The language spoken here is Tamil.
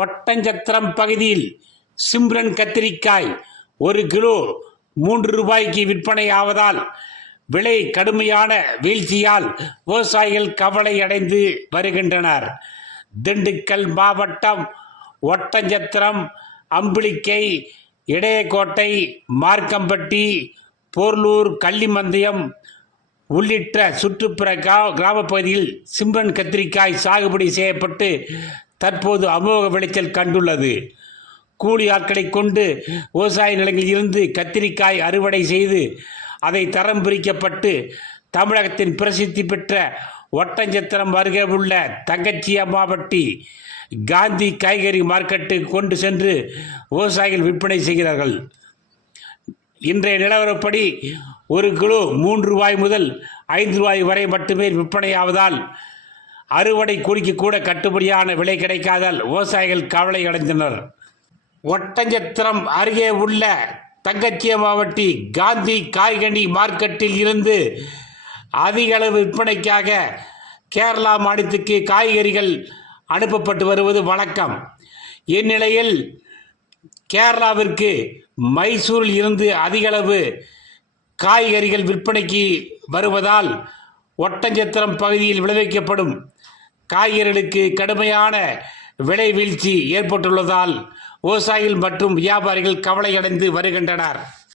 ஒட்டஞ்சத்திரம் பகுதியில் சிம்ரன் கத்திரிக்காய் 1 கிலோ 3 ரூபாய்க்கு விற்பனை ஆவதால் விலை கடுமையான வீழ்ச்சியால் விவசாயிகள் கவலை அடைந்து வருகின்றனர். திண்டுக்கல் மாவட்டம் ஒட்டஞ்சத்திரம், அம்பிளிக்கை, இடையக்கோட்டை, மார்க்கம்பட்டி, போர்லூர், கள்ளிமந்தயம் உள்ளிட்ட சுற்றுப்புற கிராம பகுதியில் சிம்ரன் கத்திரிக்காய் சாகுபடி செய்யப்பட்டு தற்போது அமோக விளைச்சல் கண்டுள்ளது. கூலி ஆட்களை கொண்டு விவசாய நிலங்களில் இருந்து கத்திரிக்காய் அறுவடை செய்து அதை தரம் பிரிக்கப்பட்டு தமிழகத்தின் பிரசித்தி பெற்ற ஒட்டஞ்சத்திரம் அருகே உள்ள தங்கச்சியம்மாபட்டி காந்தி காய்கறி மார்க்கெட்டுக்கு கொண்டு சென்று விவசாயிகள் விற்பனை செய்கிறார்கள். இன்றைய நிலவரப்படி 1 கிலோ 3 ரூபாய் முதல் 5 ரூபாய் வரை மட்டுமே விற்பனையாவதால் அறுவடை கூலிக்கு கூட கட்டுப்படியான விலை கிடைக்காதால் விவசாயிகள் கவலை அடைந்தனர். ஒட்டஞ்சத்திரம் அருகே உள்ள தங்கச்சியம்மாபட்டி காந்தி காய்கனி மார்க்கெட்டில் இருந்து அதிக அளவு விற்பனைக்காக கேரளா மாநிலத்துக்கு காய்கறிகள் அனுப்பப்பட்டு வருவது வழக்கம். இந்நிலையில் கேரளாவிற்கு மைசூரில் இருந்து அதிக அளவு காய்கறிகள் விற்பனைக்கு வருவதால் ஒட்டஞ்சத்திரம் பகுதியில் விளைவிக்கப்படும் காய்கறிகளுக்கு கடுமையான விலை வீழ்ச்சி ஏற்பட்டுள்ளதால் விவசாயிகள் மற்றும் வியாபாரிகள் கவலையடைந்து வருகின்றனர்.